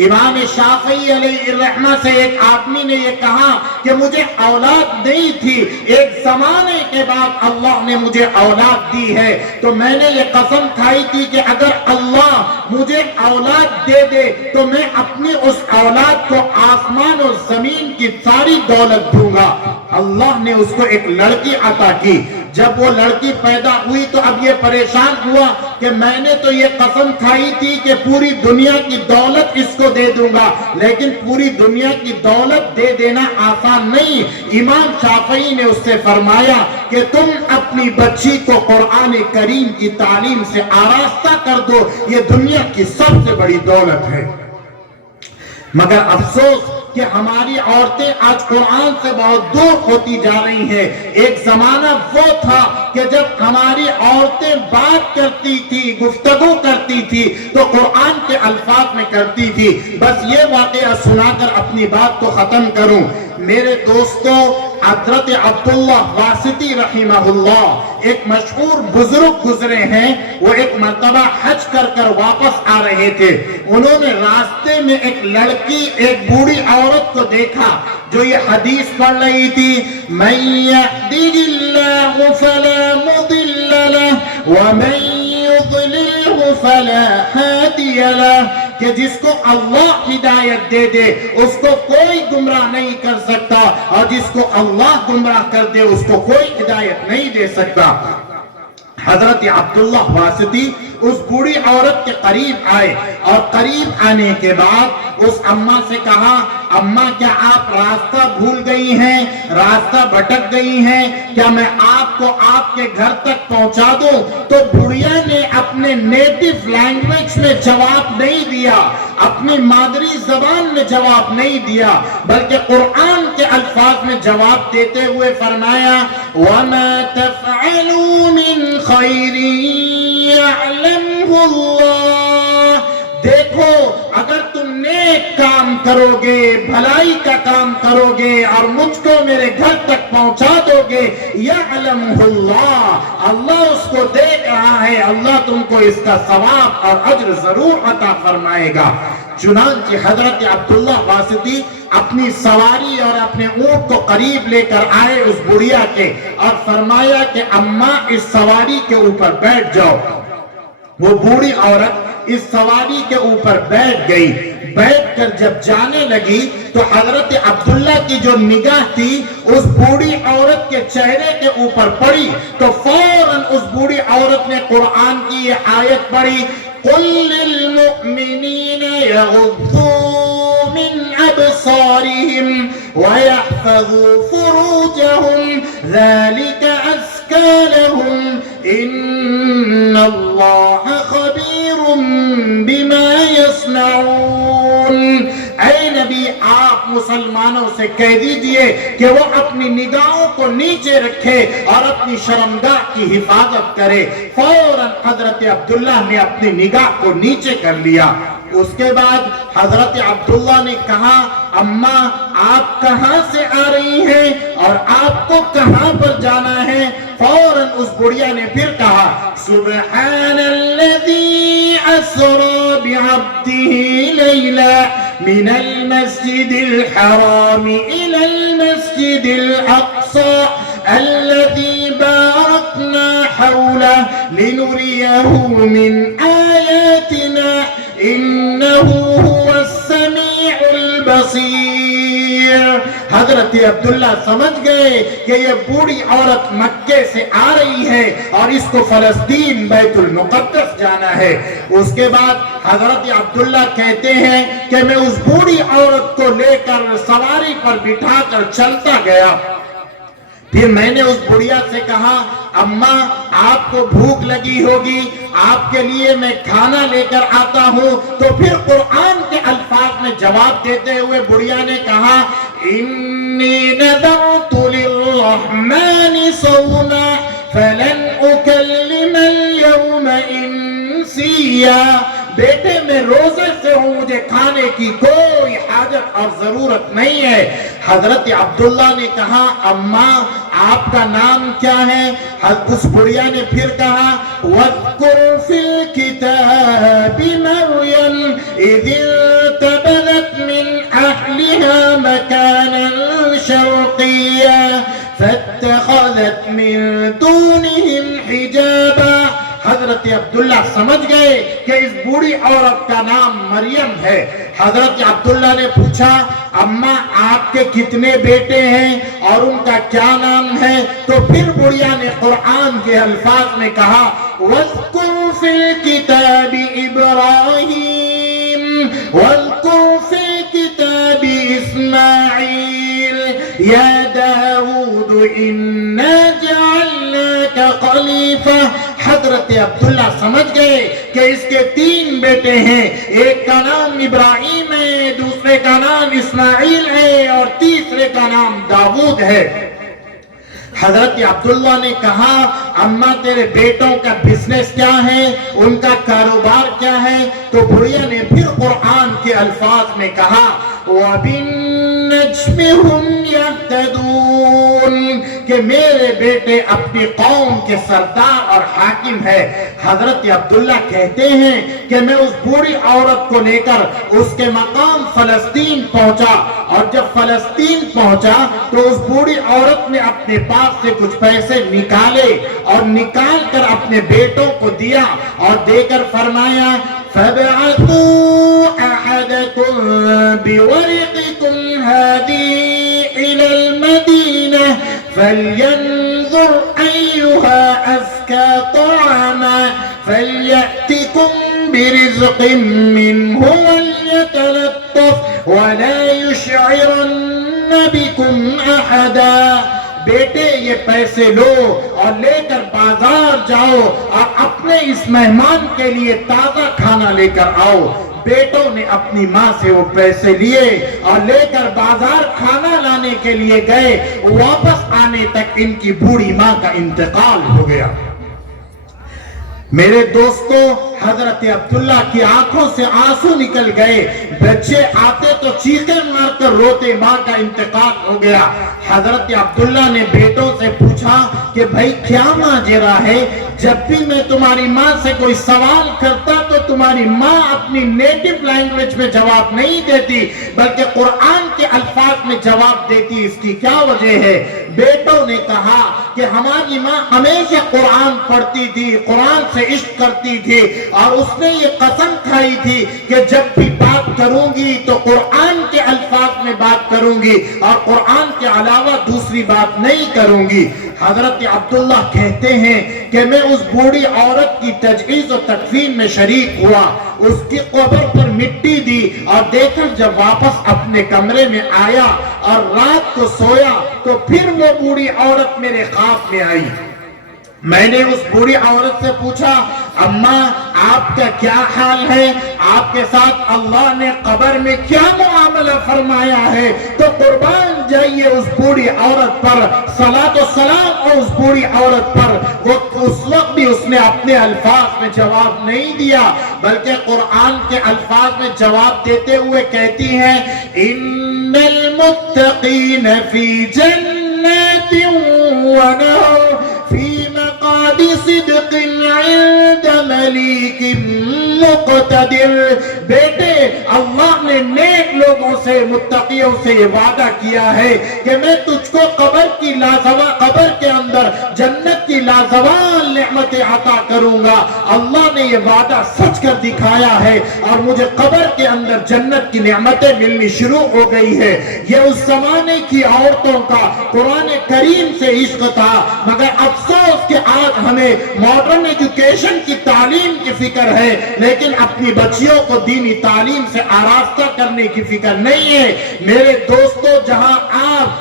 امام شافعی علیہ الرحمہ سے ایک آدمی نے یہ کہا کہ مجھے اولاد نہیں تھی، ایک زمانے کے بعد اللہ نے مجھے اولاد دی ہے، تو میں نے یہ قسم کھائی تھی کہ اگر اللہ مجھے اولاد دے دے تو میں اپنی اس اولاد کو آسمان اور زمین کی ساری دولت دوں گا. اللہ نے اس کو ایک لڑکی عطا کی. جب وہ لڑکی پیدا ہوئی تو اب یہ پریشان ہوا کہ میں نے تو یہ قسم کھائی تھی کہ پوری دنیا کی دولت اس کو دے دوں گا، لیکن پوری دنیا کی دولت دے دینا آسان نہیں. امام شافعی نے اس سے فرمایا کہ تم اپنی بچی کو قرآن کریم کی تعلیم سے آراستہ کر دو، یہ دنیا کی سب سے بڑی دولت ہے. مگر افسوس کہ ہماری عورتیں آج قرآن سے بہت دور ہوتی جا رہی ہیں. ایک زمانہ وہ تھا کہ جب ہماری عورتیں بات کرتی تھی، گفتگو کرتی تھی تو قرآن کے الفاظ میں کرتی تھی. بس یہ واقعہ سنا کر اپنی بات کو ختم کروں. میرے دوستو حضرت عبداللہ واسطی رحمہ اللہ ایک مشہور بزرگ گزرے ہیں. وہ ایک مرتبہ حج کر واپس آ رہے تھے. انہوں نے راستے میں ایک لڑکی، ایک بوڑھی عورت کو دیکھا جو یہ حدیث پڑھ رہی تھی مَن يَهْدِهِ اللَّهُ فَلَا مُضِلَّ لَهُ وَمَن يُضْلِلْهُ فَلَا هَادِيَ لَهُ، کہ جس کو اللہ ہدایت دے دے اس کو کوئی گمراہ نہیں کر سکتا اور جس کو اللہ گمراہ کر دے اس کو کوئی ہدایت نہیں دے سکتا. حضرت عبداللہ واسطی اس بوڑھی عورت کے قریب آئے اور قریب آنے کے بعد اس اماں سے کہا اماں کیا آپ راستہ بھول گئی ہیں، راستہ بھٹک گئی ہیں، کیا میں آپ کو آپ کے گھر تک پہنچا دوں؟ تو بڑھیا نے اپنے نیٹو لینگویج میں جواب نہیں دیا، اپنی مادری زبان میں جواب نہیں دیا، بلکہ قرآن کے الفاظ میں جواب دیتے ہوئے فرمایا وَمَا تَفْعَلُوا مِنْ خَيْرٍ يَعْلَمْهُ اللَّهُ، دیکھو اگر تم نیک کام کرو گے، بھلائی کا کام کرو گے اور مجھ کو میرے گھر تک پہنچا دو گے، یعلمہ اللہ، اللہ اس کو دیکھ رہا ہے، اللہ تم کو اس کا ثواب اور اجر ضرور عطا فرمائے گا. چنانچہ حضرت عبداللہ واسطی اپنی سواری اور اپنے اونٹ کو قریب لے کر آئے اس بڑھیا کے اور فرمایا کہ اماں اس سواری کے اوپر بیٹھ جاؤ. وہ بوڑھی عورت اس سواری کے اوپر بیٹھ گئی. بیٹھ کر جب جانے لگی تو حضرت عبداللہ کی جو نگاہ تھی اس بوڑھی عورت کے چہرے کے اوپر پڑی تو فوراً اس بوڑھی عورت نے قرآن کی یہ آیت پڑھی قل للمؤمنین یغضوا من ابصارهم ويحفظوا فروجهم ذلك ازکی لهم ان اللہ خبیر بما یصنعون۔ اے نبی آپ مسلمانوں سے کہہ دیجئے کہ وہ اپنی نگاہوں کو نیچے رکھے اور اپنی شرمگاہ کی حفاظت کرے۔ فوراً حضرت عبداللہ نے اپنی نگاہ کو نیچے کر لیا۔ اس کے بعد حضرت عبداللہ نے کہا اماں آپ کہاں سے آ رہی ہیں اور آپ کو کہاں پر جانا ہے؟ فوراً اس بڑھیا نے پھر کہا سبحان الذی اسری بعبده لیلا من المسجد الحرام الى المسجد الاقصى الذي باركنا حوله لنريه من آياتنا إنه هو السميع البصير۔ حضرت عبداللہ سمجھ گئے کہ یہ بوڑھی عورت مکے سے آ رہی ہے اور اس کو فلسطین بیت المقدس جانا ہے۔ اس کے بعد حضرت عبداللہ کہتے ہیں کہ میں اس بوڑھی عورت کو لے کر سواری پر بٹھا کر چلتا گیا۔ پھر میں نے اس بڑھیا سے کہا اماں آپ کو بھوک لگی ہوگی، آپ کے لیے میں کھانا لے کر آتا ہوں۔ تو پھر قرآن کے الفاظ میں جواب دیتے ہوئے بڑھیا نے کہا انی نذرت للرحمن صوما فلن اکلم اليوم انسیا۔ بیٹے میں روزے سے ہوں، مجھے کھانے کی کوئی حاجت اور ضرورت نہیں ہے۔ حضرت عبداللہ نے کہا اماں آپ کا نام کیا ہے؟ اس بڑھیا نے پھر کہا وَاذْكُرْ فِي الْكِتَابِ مَرْيَمَ إِذِ انتَبَذَتْ مِنْ أَهْلِهَا مَكَانًا شَرْقِيًّا فَاتَّخَذَتْ مِنْ دُونِهِمْ حِجَابًا۔ حضرت عبداللہ سمجھ گئے کہ اس بوڑھی عورت کا نام مریم ہے۔ حضرت عبداللہ نے پوچھا اماں آپ کے کتنے بیٹے ہیں اور ان کا کیا نام ہے؟ تو پھر بڑھیا نے قرآن کے الفاظ میں کہا وَاذْكُرْ فِي الْكِتَابِ إِبْرَاهِيمَ وَاذْكُرْ فِي الْكِتَابِ إِسْمَاعِيلَ يَا دَاوُودُ إِنَّا جَعَلْنَاكَ خَلِيفَةً۔ حضرت عبداللہ سمجھ گئے کہ اس کے 3 بیٹے ہیں، ایک کا نام ابراہیم ہے، دوسرے کا نام اسماعیل ہے اور تیسرے کا نام داؤد ہے۔ حضرت عبداللہ نے کہا اماں تیرے بیٹوں کا بزنس کیا ہے، ان کا کاروبار کیا ہے؟ تو بڑھیا نے پھر قرآن کے الفاظ میں کہا وَبِالنَّجْمِ هُمْ يَهْتَدُونَ کہ میرے بیٹے اپنی قوم کے سردار اور حاکم ہے۔ حضرت عبداللہ کہتے ہیں کہ میں اس بوڑھی عورت کو لے کر اس کے مقام فلسطین پہنچا، اور جب فلسطین پہنچا تو اس بوڑھی عورت نے اپنے پاس سے کچھ پیسے نکالے اور نکال کر اپنے بیٹوں کو دیا اور دے کر فرمایا فَابْعَثُوا أَحَدَكُمْ بِوَرِقِكُمْ هَذِهِ إِلَى الْمَدِينَةِ فَلْيَنظُرْ أَيُّهَا أَزْكَى طَعَامًا فَلْيَأْتِكُمْ بِرِزْقٍ مِّنْهُ وَلْيَتَلَطَّفْ وَلَا يُشْعِرَنَّ بِكُمْ أَحَدًا۔ بیٹے یہ پیسے لو اور لے کر بازار جاؤ اور اپنے اس مہمان کے لیے تازہ کھانا لے کر آؤ۔ بیٹوں نے اپنی ماں سے وہ پیسے لیے اور لے کر بازار کھانا لانے کے لیے گئے۔ واپس آنے تک ان کی بوڑھی ماں کا انتقال ہو گیا۔ میرے دوستوں حضرت عبداللہ کی آنکھوں سے آنسو نکل گئے، بچے آتے تو چیخیں مار کر روتے، ماں کا انتقال ہو گیا۔ حضرت عبداللہ نے بیٹوں سے پوچھا کہ بھائی کیا ماجرا ہے؟ جب بھی میں تمہاری ماں سے کوئی سوال کرتا تو تمہاری ماں اپنی نیٹو لینگویج میں جواب نہیں دیتی بلکہ قرآن کے الفاظ میں جواب دیتی، اس کی کیا وجہ ہے؟ بیٹوں نے کہا کہ ہماری ماں ہمیشہ قرآن پڑھتی تھی، قرآن سے عشق کرتی تھی اور اس نے یہ قسم کھائی تھی کہ جب بھی بات کروں گی تو قرآن کے الفاظ میں بات کروں گی اور قرآن کے علاوہ دوسری بات نہیں کروں گی۔ حضرت عبداللہ کہتے ہیں کہ میں اس بوڑھی عورت کی تجہیز و تکفین میں شریک ہوا، اس کی قبر پر مٹی دی اور دیکھا جب واپس اپنے کمرے میں آیا اور رات کو سویا تو پھر وہ بوڑھی عورت میرے خواب میں آئی۔ میں نے اس بوڑھی عورت سے پوچھا، اماں آپ کا کیا حال ہے؟ آپ کے ساتھ اللہ نے قبر میں کیا معاملہ فرمایا ہے؟ تو قربان جائیے اس بوڑھی عورت پر صلاۃ و سلام، اور اس بوڑھی عورت پر وہ اس وقت بھی اس نے اپنے الفاظ میں جواب نہیں دیا، بلکہ قرآن کے الفاظ میں جواب دیتے ہوئے کہتی ہیں، ان المتقین فی جنات ونہر فی مقعد صدق عند ملیک مقتدر۔ بیٹے، اللہ نے نیک لوگوں سے، متقیوں سے یہ وعدہ کیا ہے کہ میں تجھ کو قبر کے اندر جنت کی لازوال نعمتیں عطا کروں گا۔ اللہ نے یہ وعدہ سچ کر دکھایا ہے اور مجھے قبر کے اندر جنت کی نعمتیں ملنی شروع ہو گئی ہے۔ یہ اس زمانے کی عورتوں کا قرآن کریم سے عشق تھا، مگر افسوس کہ آج ہمیں ماڈرن ایجوکیشن کی تعلیم کی فکر ہے، لیکن اپنی بچیوں کو دینی تعلیم سے آراستہ کرنے کی فکر نہیں ہے۔ میرے دوستو، جہاں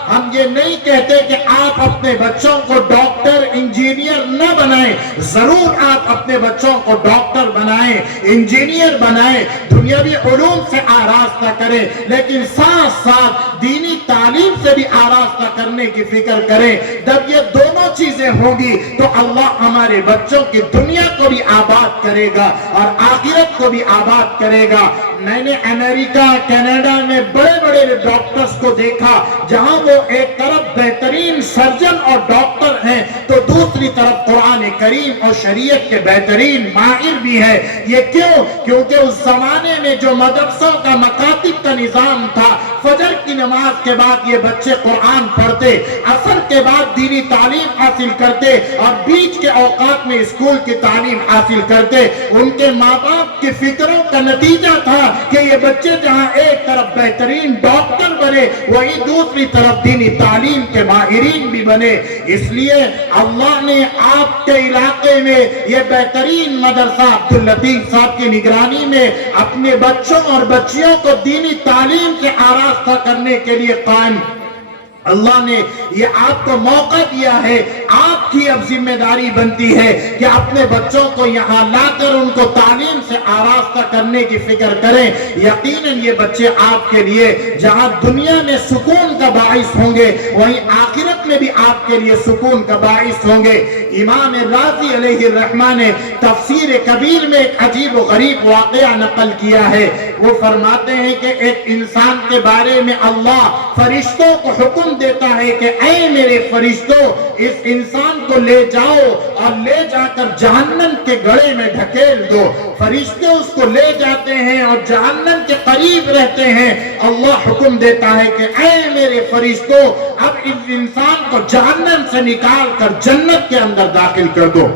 ہم یہ نہیں کہتے کہ آپ اپنے بچوں کو ڈاکٹر انجینئر نہ بنائیں، ضرور آپ اپنے بچوں کو ڈاکٹر بنائیں، انجینئر بنائیں، دنیاوی علوم سے آراستہ کریں، لیکن ساتھ ساتھ دینی تعلیم سے بھی آراستہ کرنے کی فکر کریں۔ جب یہ دونوں چیزیں ہوں گی تو اللہ ہمارے بچوں کی دنیا کو بھی آباد کرے گا اور آخرت کو بھی آباد کرے گا۔ میں نے امریکہ، کینیڈا میں بڑے بڑے ڈاکٹرز کو دیکھا، جہاں وہ ایک طرف بہترین سرجن اور ڈاکٹر ہیں تو دوسری طرف قرآن کریم اور شریعت کے بہترین ماہر بھی ہیں۔ یہ کیوں؟ کیونکہ اس زمانے میں جو مدرسوں کا مکاتب کا نظام تھا، فجر کی نماز کے بعد یہ بچے قرآن پڑھتے، عصر کے بعد دینی تعلیم حاصل کرتے اور بیچ کے اوقات میں اسکول کی تعلیم حاصل کرتے۔ ان کے ماں باپ کی فکروں کا نتیجہ تھا کہ یہ بچے جہاں ایک طرف بہترین ڈاکٹر بنے، وہی دوسری طرف دینی تعلیم کے ماہرین بھی بنے۔ اس لیے اللہ نے آپ کے علاقے میں یہ بہترین مدرسہ عبداللطیف صاحب کی نگرانی میں اپنے بچوں اور بچیوں کو دینی تعلیم سے آراستہ کرنے کے لیے قائم اللہ نے یہ آپ کو موقع دیا ہے۔ آپ کی اب ذمہ داری بنتی ہے کہ اپنے بچوں کو یہاں لا کر ان کو تعلیم سے آراستہ کرنے کی فکر کریں۔ یقیناً یہ بچے آپ کے لیے جہاں دنیا میں سکون کا باعث ہوں گے، وہیں آخرت میں بھی آپ کے لیے سکون کا باعث ہوں گے۔ امام راضی علیہ الرحمہ نے تفسیر کبیر میں ایک عجیب و غریب واقعہ نقل کیا ہے۔ وہ فرماتے ہیں کہ ایک انسان کے بارے میں اللہ فرشتوں کو حکم دیتا ہے کہ اے میرے فرشتوں، اس انسان کو لے جاؤ اور لے جا کر جہنم کے گڑھے میں ڈھکیل دو۔ فرشتے اس کو لے جاتے ہیں اور جہنم کے قریب رہتے ہیں۔ اللہ حکم دیتا ہے کہ اے میرے فرشتوں، اب اس انسان کو جہنم سے نکال کر جنت کے اندر داخل کر دو۔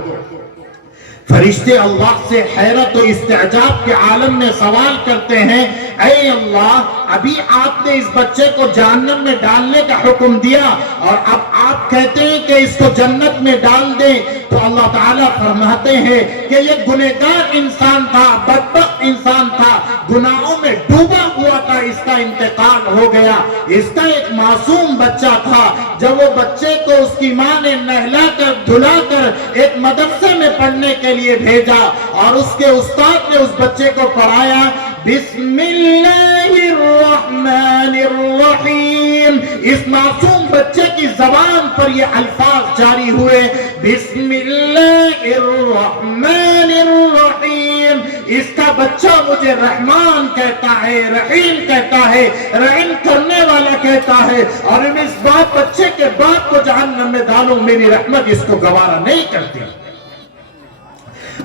فرشتے اللہ سے حیرت و استعجاب کے عالم میں سوال کرتے ہیں، اے اللہ، ابھی آپ نے اس بچے کو جہنم میں ڈالنے کا حکم دیا اور اب آپ کہتے ہیں کہ اس کو جنت میں ڈال دیں۔ تو اللہ تعالیٰ فرماتے ہیں کہ یہ گنہگار انسان تھا، بدبخت انسان تھا، گناہوں میں ڈوبا ہوا تھا، اس کا انتقال ہو گیا۔ اس کا ایک معصوم بچہ تھا، جب وہ بچے کو اس کی ماں نے نہلا کر دھلا کر ایک مدرسے میں پڑھنے کے لیے بھیجا اور اس کے استاد نے اس بچے کو پڑھایا، بسم اللہ الرحمن الرحیم۔ اس معصوم بچے کی زبان پر یہ الفاظ جاری ہوئے، بسم اللہ الرحمن الرحیم۔ اس کا بچہ مجھے رحمان کہتا ہے، رحیم کہتا ہے، رحم کرنے والا کہتا ہے، اور میں اس بچے کے باپ کو جہنم میں ڈالوں، میری رحمت اس کو گوارا نہیں کرتی۔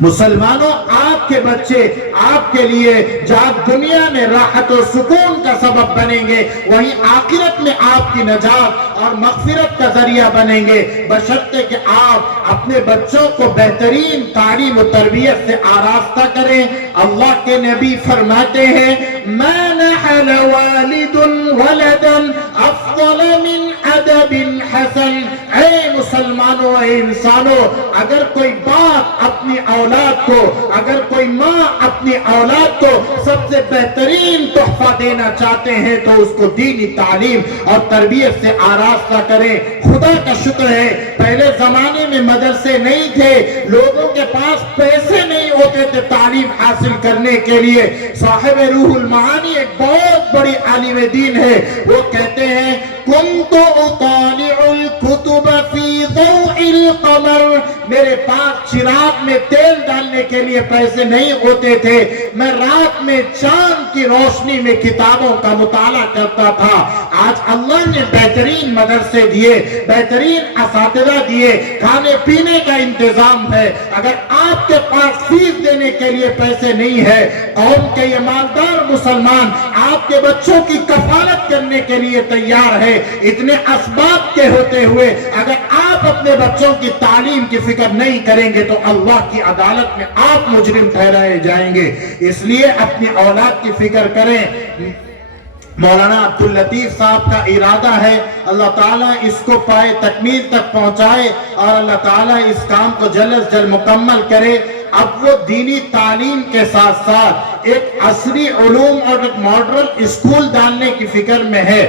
مسلمانوں، آپ کے بچے آپ کے لیے جہاں دنیا میں راحت و سکون کا سبب بنیں گے، وہیں آخرت میں آپ کی نجات اور مغفرت کا ذریعہ بنیں گے، بشرطے کہ آپ اپنے بچوں کو بہترین تعلیم و تربیت سے آراستہ کریں۔ اللہ کے نبی فرماتے ہیں، ما نحل والد ولدا افضل من بالادب الحسن، اے مسلمانوں، اے انسانوں، اگر کوئی باپ اپنی اولاد کو، اگر کوئی ماں اپنی اولاد کو سب سے بہترین تحفہ دینا چاہتے ہیں تو اس کو دینی تعلیم اور تربیت سے آراستہ کریں۔ خدا کا شکر ہے پہلے زمانے میں مدرسے نہیں تھے، لوگوں کے پاس پیسے نہیں ہوتے تھے تعلیم حاصل کرنے کے لیے۔ صاحب روح المعانی ایک بہت بڑی عالم دین ہے، وہ کہتے ہیں كنت اطالع الكتب في ضوء القمر، میرے پاس چراغ میں تیل ڈالنے کے لیے پیسے نہیں ہوتے تھے، میں رات میں چاند کی روشنی میں کتابوں کا مطالعہ کرتا تھا۔ آج اللہ نے بہترین مدرسے دیے، بہترین اساتذہ دیے، کھانے پینے کا انتظام ہے، اگر آپ کے پاس فیس دینے کے لیے پیسے نہیں ہے، قوم کے یہ مالدار مسلمان آپ کے بچوں کی کفالت کرنے کے لیے تیار ہے، اتنے اسباب کے ہوتے ہوئے اگر آپ اپنے بچوں کی تعلیم کی فکر نہیں کریں گے تو اللہ کی عدالت میں آپ مجرم ٹھہرائے جائیں گے۔ اس لیے اپنی اولاد کی فکر کریں۔ مولانا عبداللطیف صاحب کا ارادہ ہے اللہ تعالیٰ اس کو پائے تکمیل تک پہنچائے اور اللہ تعالیٰ اس کام کو جلد از جلد مکمل کرے۔ اب وہ دینی تعلیم کے ساتھ ساتھ ایک عصری علوم اور ایک ماڈرن اسکول ڈالنے کی فکر میں ہے۔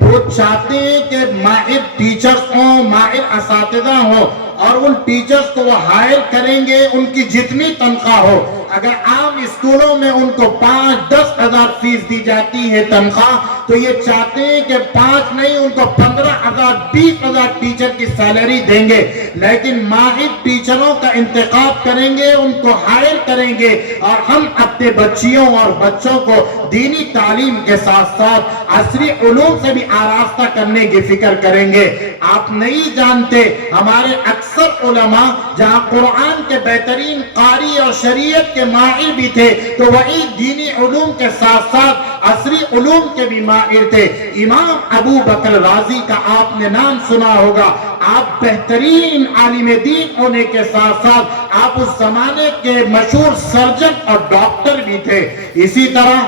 وہ چاہتے ہیں کہ ماہر ٹیچرز ہوں، ماہر اساتذہ ہوں، اور ان ٹیچرز کو وہ ہائر کریں گے ان کی جتنی تنخواہ ہو۔ اگر عام اسکولوں میں ان کو 5-10 ہزار فیس دی جاتی ہے تنخواہ، تو یہ چاہتے ہیں کہ 5 نہیں ان کو 15,000-20,000 ٹیچر کی سیلری دیں گے، لیکن ماہر ٹیچروں کا انتخاب کریں گے، ان کو ہائر کریں گے، اور ہم اپنے بچیوں اور بچوں کو دینی تعلیم کے ساتھ ساتھ عصری علوم سے بھی آراستہ کرنے کی فکر کریں گے۔ آپ نہیں جانتے ہمارے اکثر علماء جہاں قرآن کے بہترین قاری اور شریعت کے ماہر بھی تھے تو وہی دینی علوم کے ساتھ ساتھ عصری علوم کے بھی ماہر تھے۔ امام ابو بکر رازی کا آپ نے نام سنا ہوگا، آپ بہترین عالم دین ہونے کے ساتھ ساتھ آپ اس زمانے کے مشہور سرجن اور ڈاکٹر بھی تھے۔ اسی طرح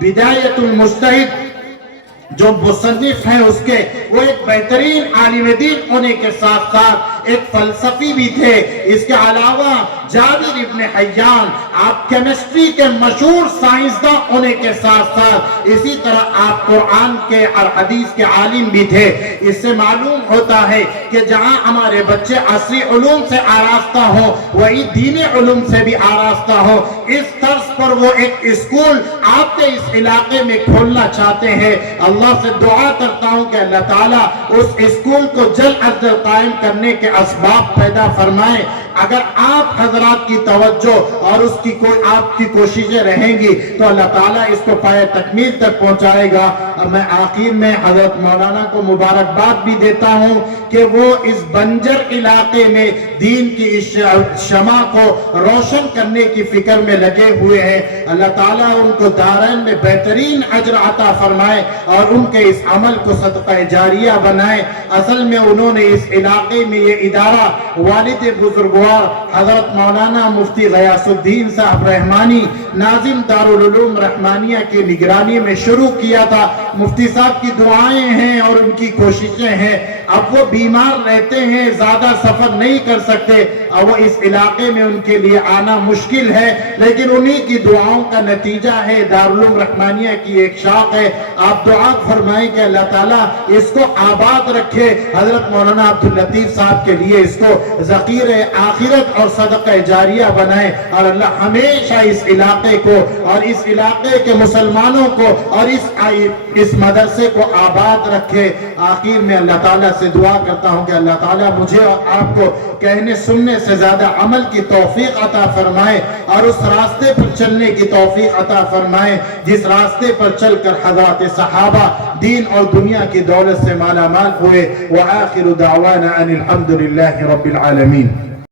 بدایت المجتہد جو مصنف ہیں اس کے، وہ ایک بہترین عالم دین ہونے کے ساتھ ساتھ ایک فلسفی بھی تھے۔ اس کے علاوہ جابر ابن حیان آپ کیمسٹری کے مشہور سائنسداں ہونے کے ساتھ ساتھ اسی طرح آپ قرآن کے اور حدیث کے عالم بھی تھے۔ اس سے معلوم ہوتا ہے کہ جہاں ہمارے بچے عصری علوم سے آراستہ ہوں وہی دینی علوم سے بھی آراستہ ہوں۔ اس طرز پر وہ ایک اسکول آپ کے اس علاقے میں کھولنا چاہتے ہیں۔ اللہ سے دعا کرتا ہوں کہ اللہ تعالیٰ اس اسکول کو جلد از جلد قائم کرنے کے اسباب پیدا فرمائیں۔ اگر آپ حضرات کی توجہ اور اس کی کوئی آپ کی کوششیں رہیں گی تو اللہ تعالیٰ اس کو پائے تکمیل تک پہنچائے گا۔ میں آخر میں حضرت مولانا کو مبارکباد بھی دیتا ہوں کہ وہ اس بنجر علاقے میں دین کی اس شمع کو روشن کرنے کی فکر میں لگے ہوئے ہیں۔ اللہ تعالیٰ ان کو دارین میں بہترین اجر عطا فرمائے اور ان کے اس عمل کو صدقہ جاریہ بنائے۔ اصل میں انہوں نے اس علاقے میں یہ ادارہ والد بزرگوار حضرت مولانا مفتی غیاث الدین صاحب رحمانی ناظم دارالعلوم رحمانیہ کی نگرانی میں شروع کیا تھا۔ مفتی صاحب کی دعائیں ہیں اور ان کی کوششیں ہیں۔ اب وہ بیمار رہتے ہیں، زیادہ سفر نہیں کر سکتے اور وہ اس علاقے میں ان کے لیے آنا مشکل ہے، لیکن انہی کی دعاؤں کا نتیجہ ہے۔ دارالعلوم رحمانیہ کی ایک شاخ ہے۔ آپ دعا فرمائیں کہ اللہ تعالیٰ اس کو آباد رکھے، حضرت مولانا عبداللطیف صاحب کے لیے اس کو ذخیر آخرت اور صدقہ جاریہ بنائے، اور اللہ ہمیشہ اس علاقے کو اور اس علاقے کے مسلمانوں کو اور اس مدرسے کو آباد رکھے۔ آخر میں اللہ تعالیٰ سے دعا کرتا ہوں کہ اللہ تعالیٰ مجھے اور آپ کو کہنے سننے سے زیادہ عمل کی توفیق عطا فرمائے اور اس راستے پر چلنے کی توفیق عطا فرمائے جس راستے پر چل کر حضرات صحابہ دین اور دنیا کی دولت سے مالا مال ہوئے۔ وآخر دعوانا ان الحمد للہ رب العالمین۔